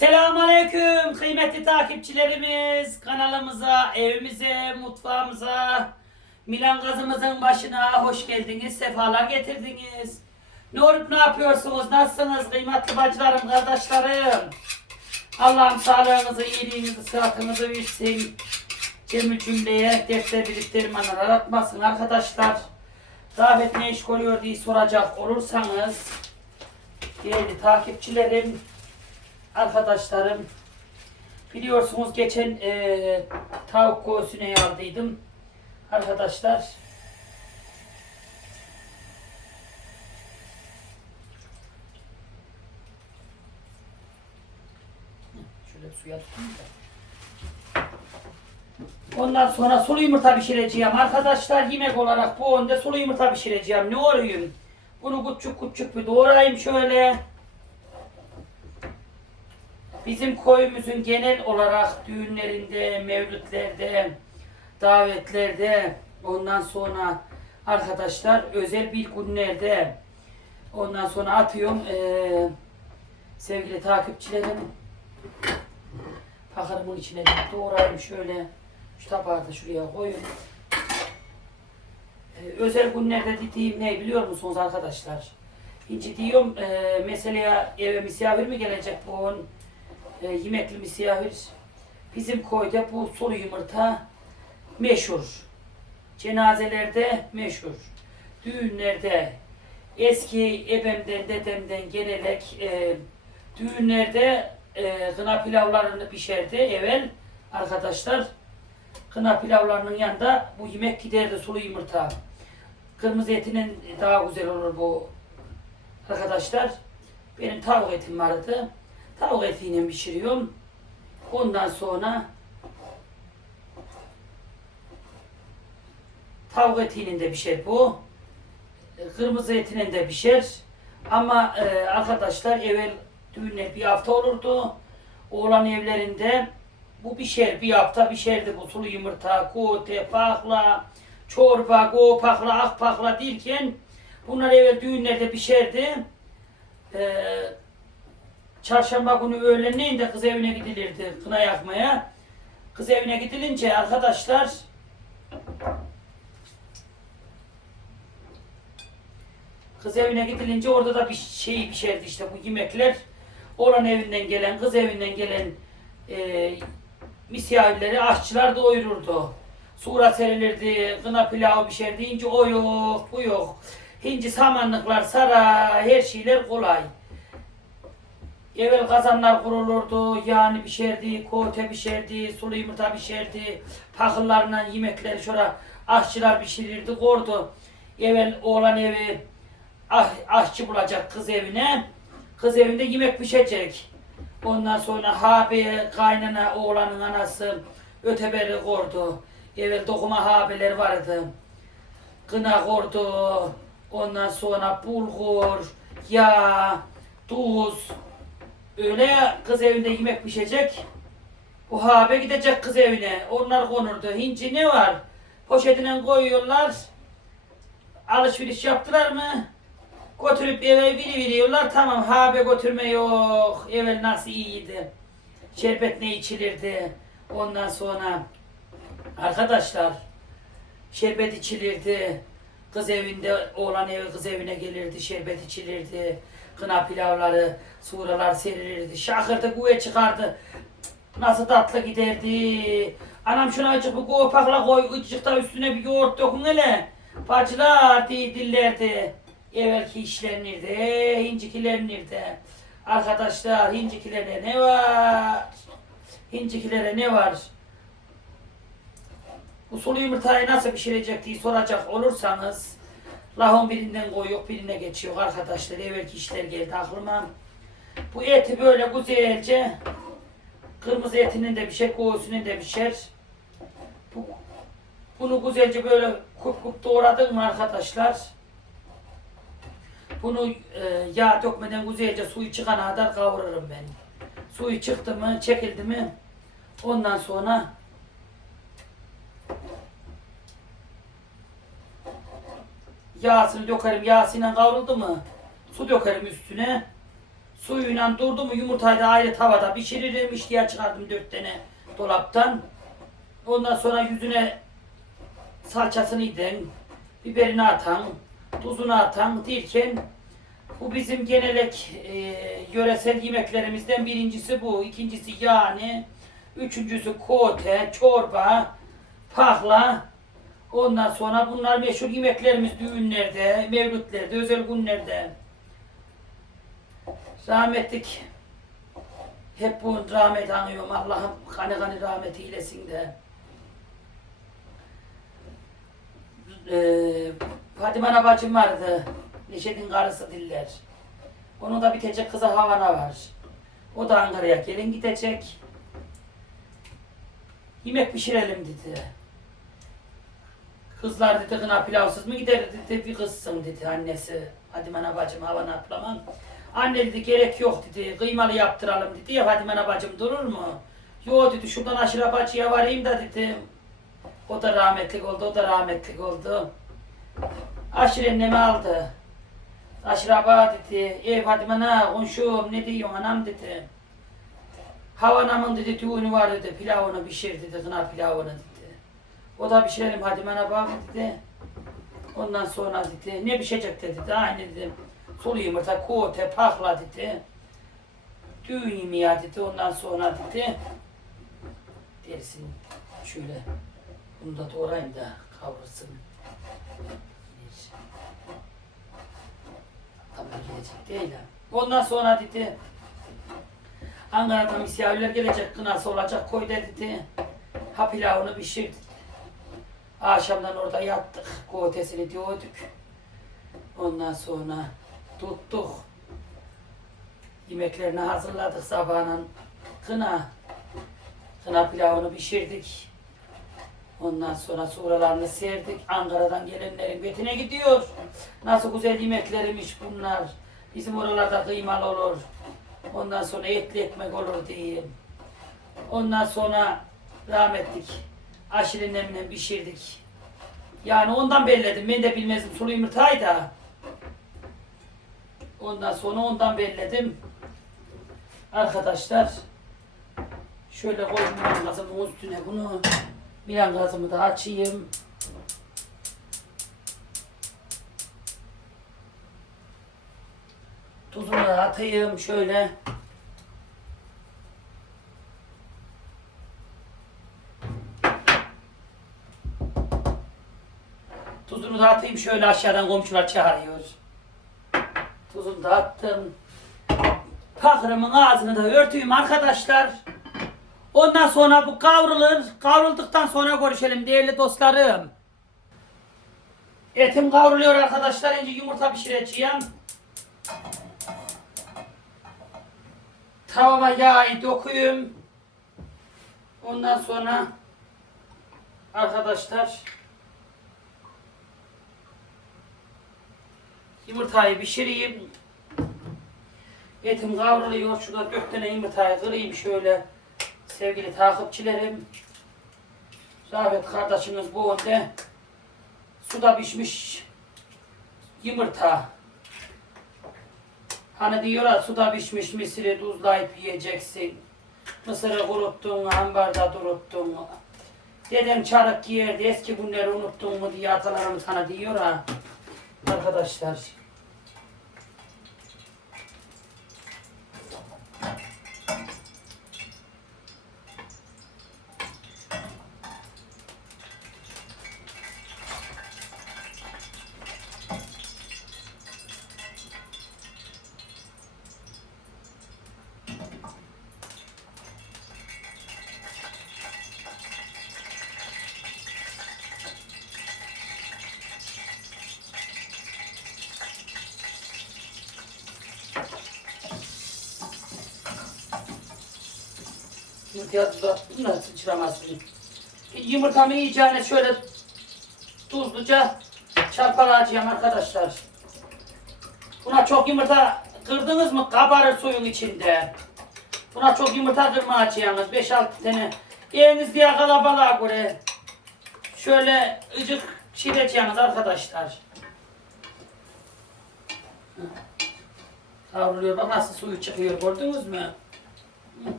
Selamünaleyküm kıymetli takipçilerimiz. Kanalımıza, evimize, mutfağımıza, Milan gazımızın başına hoş geldiniz, sefalar getirdiniz. Ne olup ne yapıyorsunuz, nasılsınız kıymetli bacılarım, kardeşlerim? Allah'ım sağlığınızı, iyiliğinizi, sıhhatinizi versin. Cemil cümleye defter biriktirmanlar aratmasın arkadaşlar. Davet ne iş koruyor diye soracak olursanız, değerli takipçilerim, arkadaşlarım biliyorsunuz geçen e, tavuk göğsüne aldıydım arkadaşlar şöyle suya tutayım da. Ondan sonra sulu yumurta pişireceğim. Arkadaşlar yemek olarak bu önde sulu yumurta pişireceğim. Ne olayım? Bunu küçük küçük bir doğrayayım şöyle. Bizim koyumuzun genel olarak düğünlerinde, mevlütlerde, davetlerde, ondan sonra arkadaşlar özel bir günlerde ondan sonra atıyorum eee, sevgili takipçilerim pakarımın içine doğrayayım şöyle şu tabağı da şuraya koyun. Eee, özel günlerde dediğim ne biliyor musunuz arkadaşlar? İnci diyorum eee mesela eve misafir mi gelecek bu on e, yemekli misafir. Bizim koyda bu sulu yumurta meşhur. Cenazelerde meşhur. Düğünlerde eski ebemden dedemden genelek e, düğünlerde e, kına pilavlarını pişerdi evvel arkadaşlar. Kına pilavlarının yanında bu yemek giderdi sulu yumurta. Kırmızı etinin daha güzel olur bu arkadaşlar. Benim tavuk etim vardı. Tavuk etiyle pişiriyorum. Ondan sonra tavuk etiyle de pişer bu. E, Kırmızı etinin de pişer. Ama e, arkadaşlar evvel düğünler bir hafta olurdu. Oğlan evlerinde bu pişer bir hafta pişerdi bu sulu yumurta, kote, pakla, çorba, go pakla, ak pakla derken bunlar evvel düğünlerde pişerdi. Eee Çarşamba günü öğlenleyin de kız evine gidilirdi kına yakmaya. Kız evine gidilince arkadaşlar kız evine gidilince orada da bir şey pişerdi işte bu yemekler. Oğlan evinden gelen, kız evinden gelen e, misafirleri aşçılar doyururdu. Sura serilirdi, kına pilavı pişerdi. Hinci o yok, bu yok. Hinci samanlıklar, saray, her şeyler kolay. Evvel kazanlar kurulurdu, yani pişerdi, kote pişerdi, sulu yumurta pişerdi, pakıllarla yemekleri şura aşçılar pişirirdi, kordu. Evvel oğlan evi ah, aşçı bulacak kız evine, kız evinde yemek pişecek. Ondan sonra habe, kaynana, oğlanın anası öteberi kordu. Evvel dokuma habeler vardı. Kına kordu, ondan sonra bulgur, yağ, tuz, Öyle kız evinde yemek pişecek. O habe gidecek kız evine. Onlar konurdu. Hinci ne var? Poşetine koyuyorlar. Alışveriş yaptılar mı? Götürüp eve viri veriyorlar. Tamam habe götürme yok. Evvel nasıl iyiydi. Şerbet ne içilirdi. Ondan sonra arkadaşlar şerbet içilirdi. Kız evinde, oğlan evi kız evine gelirdi, şerbet içilirdi. Kına pilavları, suralar serilirdi. Şakırdı, güve çıkardı. Nasıl tatlı giderdi. Anam şuna acık bir kopakla koy, ıcık da üstüne bir yoğurt dokun hele. Bacılar diye dillerdi. Evvelki işlenirdi, ee, hincikilenirdi. Arkadaşlar hincikilere ne var? Hincikilere ne var? Bu sulu yumurtayı nasıl pişirecek diye soracak olursanız lahon birinden koyuyor birine geçiyor arkadaşlar. Evvelki işler geldi aklıma. Bu eti böyle güzelce kırmızı etinin de pişer, göğsünün de pişer. Bu, bunu güzelce böyle kup kup doğradın mı arkadaşlar? Bunu e, yağ dökmeden güzelce suyu çıkana kadar kavururum ben. Suyu çıktı mı, çekildi mi ondan sonra Yağsını dökerim. Yağsıyla kavruldu mu? Su dökerim üstüne. Suyuyla durdu mu yumurtayı da ayrı tavada pişiririm. İşliğe çıkardım dört tane dolaptan. Ondan sonra yüzüne salçasını yedin, biberini atan, tuzunu atan derken bu bizim genelek e, yöresel yemeklerimizden birincisi bu. İkincisi yani, üçüncüsü kote, çorba, pahla. Ondan sonra bunlar meşhur yemeklerimiz düğünlerde, mevlütlerde, özel günlerde. Rahmetlik hep bu rahmet anıyorum. Allah'ım kanı kanı rahmet eylesin de. Ee, Fatime bacım vardı. Neşet'in karısı diller. Onun da bitecek kızı Havana var. O da Ankara'ya gelin gidecek. Yemek pişirelim dedi. Kızlar dedi kına pilavsız mı gider dedi bir kızsın dedi annesi. Fatime Ana bacım Havana ablamın. Anne dedi gerek yok dedi kıymalı yaptıralım dedi ya Fatime Ana bacım durur mu? Yo dedi şuradan aşırı bacıya varayım da dedi. O da rahmetlik oldu, o da rahmetlik oldu. Aşırı annemi aldı. Aşırı abla dedi, ev Fatime Ana komşum ne diyorsun anam dedi. Hava anamın dedi düğünü var dedi, pilavını pişir dedi, kına pilavını dedi. O da pişirelim Fatime Ana bak dedi. Ondan sonra dedi, ne pişecek dedi, aynı dedi. Sulu yumurta, kote, pakla dedi. Düğün yemeği dedi, ondan sonra dedi. Dersin şöyle, bunu da doğrayayım da kavrulsun. Bir. Tabii gelecek değil ha. Ondan sonra dedi, Ankara'dan misafirler gelecek, kınası olacak, koy dedi. Ha pilavını pişir dedi. Akşamdan orada yattık, kotesini diyorduk. Ondan sonra tuttuk. Yemeklerini hazırladık sabahına. Kına. Kına pilavını pişirdik. Ondan sonra suralarını serdik. Ankara'dan gelenlerin betine gidiyor. Nasıl güzel yemeklermiş bunlar. Bizim oralarda kıymalı olur. Ondan sonra etli ekmek olur diyeyim. Ondan sonra rahmetlik aşırı nemle pişirdik. Yani ondan belledim. Ben de bilmezdim sulu yumurtayı da. Ondan sonra ondan belledim. Arkadaşlar şöyle Milan gazımın üstüne bunu. Milan gazımı da açayım. Tuzunu da atayım şöyle. Tuzunu da şöyle aşağıdan komşular çağırıyor. Tuzunu da. Pakırımın ağzını da örtüyüm arkadaşlar. Ondan sonra bu kavrulur. Kavrulduktan sonra görüşelim değerli dostlarım. Etim kavruluyor arkadaşlar. Önce yumurta pişireceğim. Tavama yağı dokuyum. Ondan sonra arkadaşlar yumurtayı pişireyim. Etim kavruluyor. Şurada dört tane yumurtayı kırayım şöyle. Sevgili takipçilerim. Rahmet kardeşimiz bu önde. Suda pişmiş yumurta. Hani diyorlar suda pişmiş mısırı tuzlayıp yiyeceksin. Mısırı kuruttun, ambarda duruttun. Dedem çarık giyerdi, eski günleri unuttun mu diye atalarımız sana diyor ha. Arkadaşlar. Yumurtaya tuz attım da sıçramasın. Yumurtamı yiyeceğine şöyle tuzluca çarpalayacağım arkadaşlar. Buna çok yumurta kırdınız mı kabarır suyun içinde. Buna çok yumurta kırmayacaksınız. 5-6 tane. Eliniz diye kalabalığa göre. Şöyle ıcık çiğneyeceksiniz arkadaşlar. Kavruluyor. Bak nasıl suyu çıkıyor. Gördünüz mü? Hı.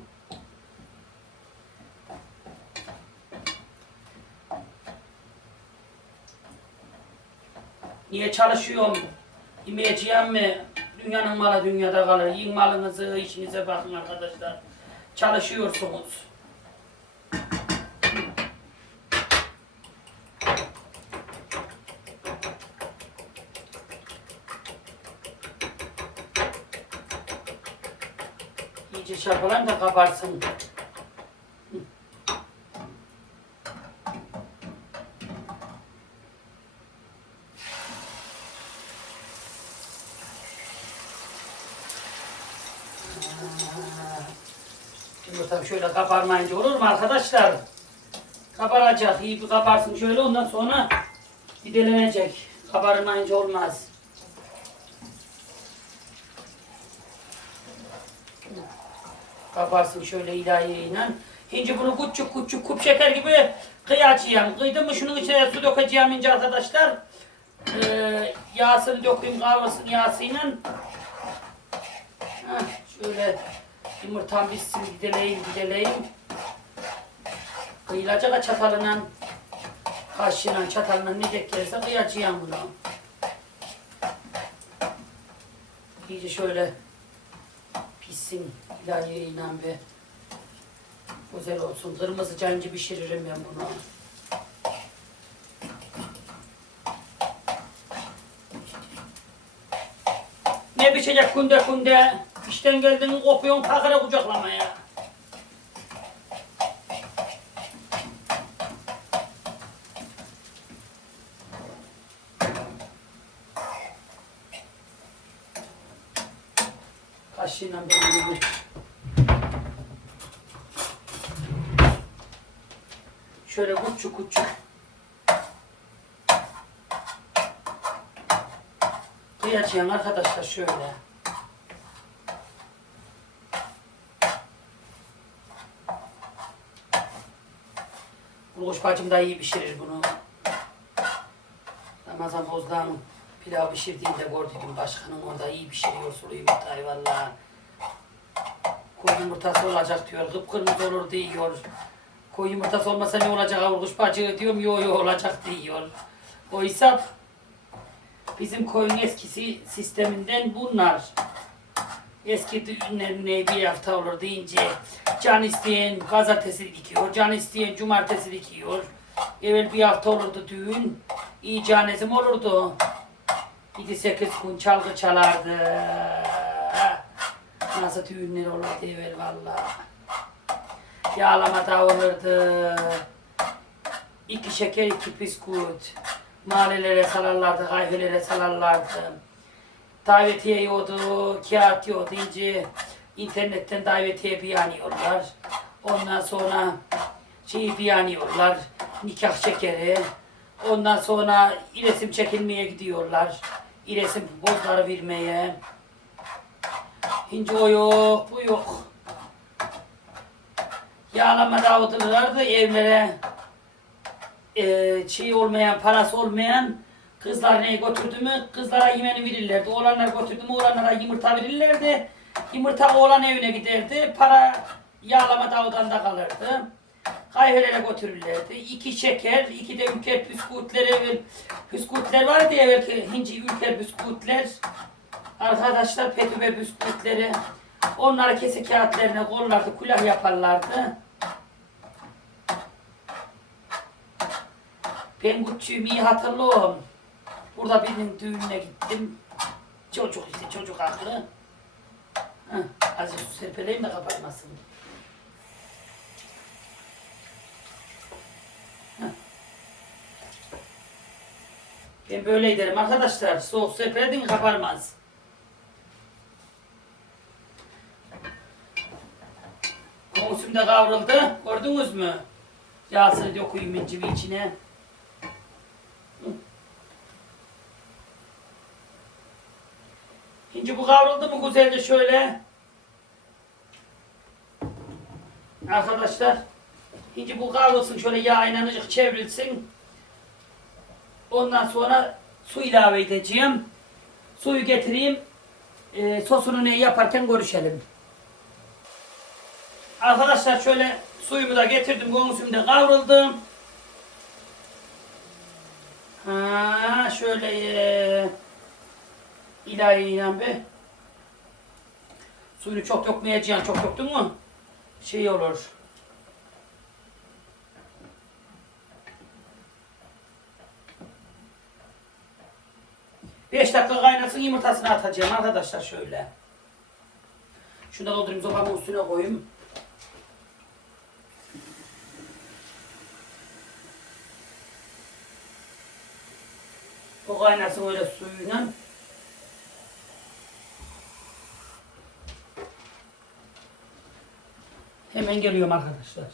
Niye çalışıyorum? Yemeyeceğim mi? Dünyanın malı dünyada kalır. Yiyin malınızı, işinize bakın arkadaşlar. Çalışıyorsunuz. İyice çarpalan da kabarsın. Yumurtam şöyle kabarmayınca olur mu arkadaşlar? Kabaracak, iyi bir kabarsın şöyle ondan sonra didelenecek. Kabarmayınca olmaz. Kabarsın şöyle ilahiyle. Şimdi bunu küçük küçük kup şeker gibi kıyacağım. Kıydım mı şunun içine su dökeceğim ince arkadaşlar. Ee, yağsını dökeyim kahvasını yağsıyla. Heh, şöyle yumurtam bitsin gideleyim gideleyim. Kıyılacak çatalına kaşığıyla çatalına ne denk gelirse kıyacağım bunu. İyice şöyle pişsin ilahiyle bir güzel olsun. Kırmızı cancı pişiririm ben bunu. Ne biçecek kunde kunde? İşten geldin kopuyorsun kakara kucaklamaya. Kaşığıyla böyle bir Şöyle küçük küçük. Kıyacağım arkadaşlar şöyle. Bulguş bacım da iyi pişirir bunu. Ramazan Bozdan pilav pişirdiğinde gördüm başkanım orada iyi pişiriyor sulu yumurtayı valla. Koyu yumurtası olacak diyor, kıpkırmızı olur diyor. Koyu yumurtası olmasa ne olacak Avruş bacı diyorum, yo yo olacak diyor. O hesap bizim koyun eskisi sisteminden bunlar. Eski düğünler ne bir hafta olur deyince can isteyen pazartesi dikiyor, can isteyen cumartesi dikiyor. Evvel bir hafta olurdu düğün, iyi canezim olurdu. 7-8 gün çalgı çalardı. Nasıl düğünler olurdu evvel valla. Yağlama dağılırdı. İki şeker, iki bisküvit. Mahallelere salarlardı, kahvelere salarlardı. Davetiye yoğdu, kağıt yoğdu ince internetten davetiye beğeniyorlar. Ondan sonra şeyi beğeniyorlar, nikah şekeri. Ondan sonra ilesim çekilmeye gidiyorlar. İlesim bozları vermeye. Hinci o yok, bu yok. Yağlama dağıtırlardı evlere. Ee, şey olmayan, parası olmayan kızlar neyi götürdü mü kızlara yemeni verirlerdi. Oğlanlar götürdü mü oğlanlara yumurta verirlerdi. Yumurta oğlan evine giderdi. Para yağlama dağıdan da kalırdı. Kahvelere götürürlerdi. İki şeker, iki de ülker evvel. Bisküvitler vardı ya evvelki hinci ülker bisküvitler. Arkadaşlar petübe bisküvitleri. Onları kese kağıtlarına kollardı, külah yaparlardı. Ben küçüğüm iyi hatırlıyorum. Burada birinin düğününe gittim. Çocuk işte çocuk aklı. Heh, azıcık serpeleyim de kapatmasın. Ben böyle ederim arkadaşlar. Soğuk serpeledin kabarmaz. Komusum da kavruldu. Gördünüz mü? Yağsını dökeyim incimi içine. Şimdi bu kavruldu mu güzelce şöyle. Arkadaşlar. Şimdi bu kavrulsun şöyle yağ inanıcık çevrilsin. Ondan sonra su ilave edeceğim. Suyu getireyim. e, sosunu ne yaparken görüşelim. Arkadaşlar şöyle suyumu da getirdim. Gongusum da kavruldu. Ha şöyle e, ilahiyle bir suyunu çok dökmeyeceksin. Çok döktün mü? Şey olur. Beş dakika kaynasın yumurtasını atacağım arkadaşlar şöyle. Şunu da doldurayım sobamın üstüne koyayım. Bu kaynasın öyle suyuyla. Hemen geliyorum arkadaşlar.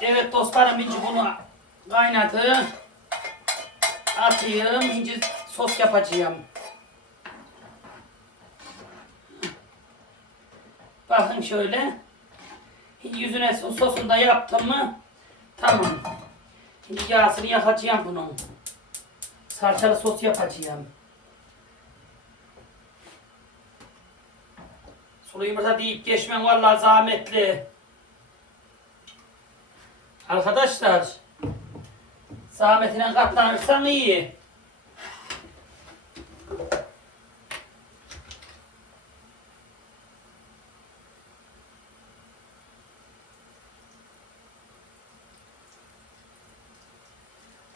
Evet dostlarım inci bunu kaynadı. Atayım. İnci sos yapacağım. Bakın şöyle. Yüzüne sosunu da yaptım mı? Tamam. Şimdi yağsını yakacağım bunun. Salçalı sos yapacağım. Sulu yumurta deyip geçmem vallahi zahmetli. Arkadaşlar zahmetine katlanırsan iyi.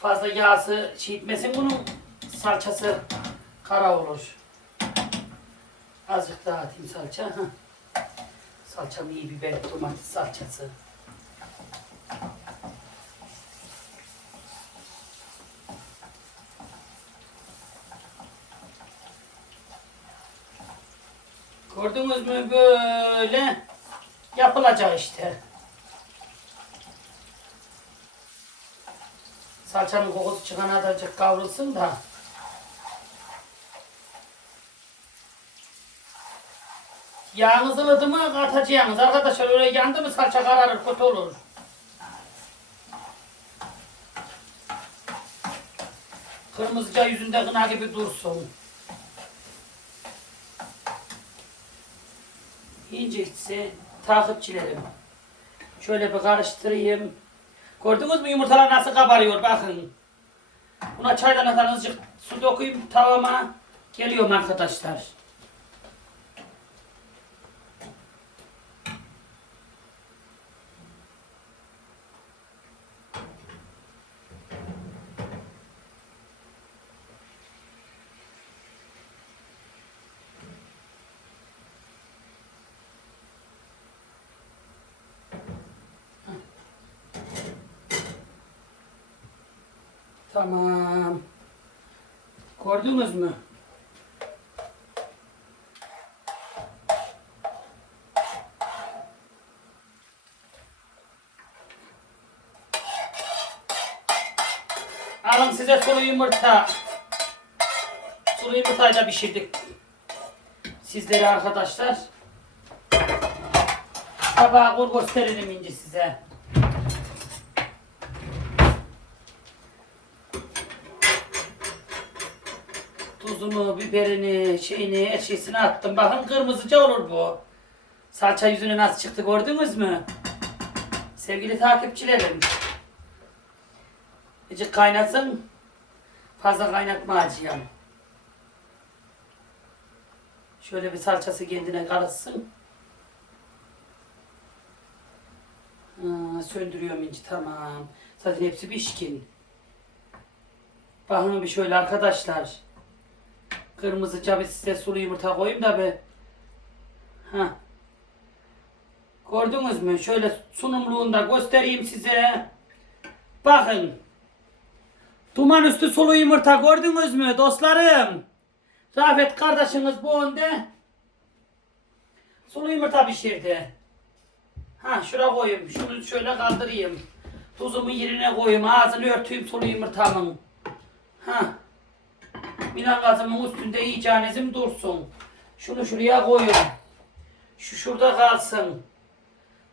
Fazla yağsı çiğitmesin bunun salçası kara olur. Azıcık daha atayım salça. Salçam iyi biber domates salçası. Gördünüz mü böyle yapılacak işte. Salçanın kokusu çıkana da azıcık kavrulsun da. Yağınız ılıdı mı katacaksınız. Arkadaşlar öyle yandı mı salça kararır kötü olur. Kırmızıca yüzünde kına gibi dursun. İyice takipçilerim. Şöyle bir karıştırayım. Gördünüz mü yumurtalar nasıl kabarıyor bakın. Buna çaydan atan azıcık su dökeyim tavama. Geliyorum arkadaşlar. Tamam. Gördünüz mü? Alın size sulu yumurta. Sulu yumurtayı pişirdik. Sizlere arkadaşlar. Tabağı kur gösteririm ince size. Tuzunu, biberini, şeyini, her şeysini attım. Bakın kırmızıca olur bu. Salça yüzüne nasıl çıktı gördünüz mü? Sevgili takipçilerim. Azıcık kaynatsın. Fazla kaynatma acıyam. Şöyle bir salçası kendine karışsın. Söndürüyorum inci tamam. Zaten hepsi pişkin. Bakın bir şöyle arkadaşlar. Kırmızıca bir size sulu yumurta koyayım da bir. Ha. Gördünüz mü? Şöyle sunumluğunda göstereyim size. Bakın. Duman üstü sulu yumurta gördünüz mü dostlarım? Rafet kardeşiniz bu önde. Sulu yumurta pişirdi. Ha şuraya koyayım. Şunu şöyle kaldırayım. Tuzumu yerine koyayım. Ağzını örteyim sulu yumurtamın. Ha. Milan gazımın üstünde iyicanizim dursun. Şunu şuraya koyun. Şu şurada kalsın.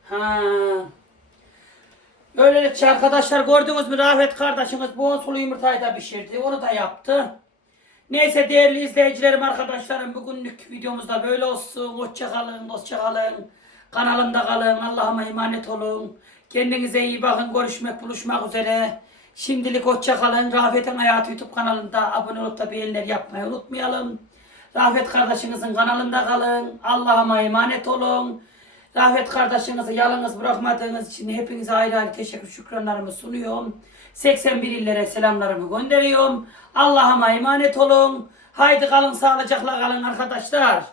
Ha. Böylelikle arkadaşlar gördünüz mü Rafet kardeşiniz bu sulu yumurtayı da pişirdi. Onu da yaptı. Neyse değerli izleyicilerim arkadaşlarım bugünlük videomuzda böyle olsun. Hoşça kalın, hoşça kalın. Kanalımda kalın. Allah'ıma emanet olun. Kendinize iyi bakın. Görüşmek, buluşmak üzere. Şimdilik hoşça kalın. Rafet'in Hayatı YouTube kanalında abone olup da beğeniler yapmayı unutmayalım. Rafet kardeşinizin kanalında kalın. Allah'ıma emanet olun. Rafet kardeşinizi yalnız bırakmadığınız için hepinize ayrı ayrı teşekkür şükranlarımı sunuyorum. 81 illere selamlarımı gönderiyorum. Allah'ıma emanet olun. Haydi kalın sağlıcakla kalın arkadaşlar.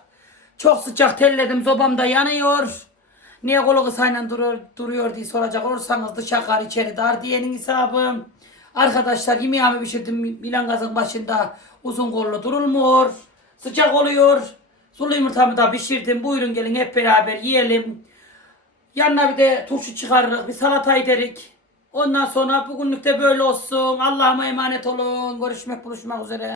Çok sıcak terledim sobam da yanıyor. Niye kolu kısayla duruyor, duruyor diye soracak olursanız dışa kar içeri dar diyenin hesabı. Arkadaşlar yemeğimi pişirdim Milan gazın başında uzun kollu durulmuyor. Sıcak oluyor. Sulu yumurtamı da pişirdim. Buyurun gelin hep beraber yiyelim. Yanına bir de turşu çıkarırız. Bir salata ederik. Ondan sonra bugünlük de böyle olsun. Allah'ıma emanet olun. Görüşmek buluşmak üzere.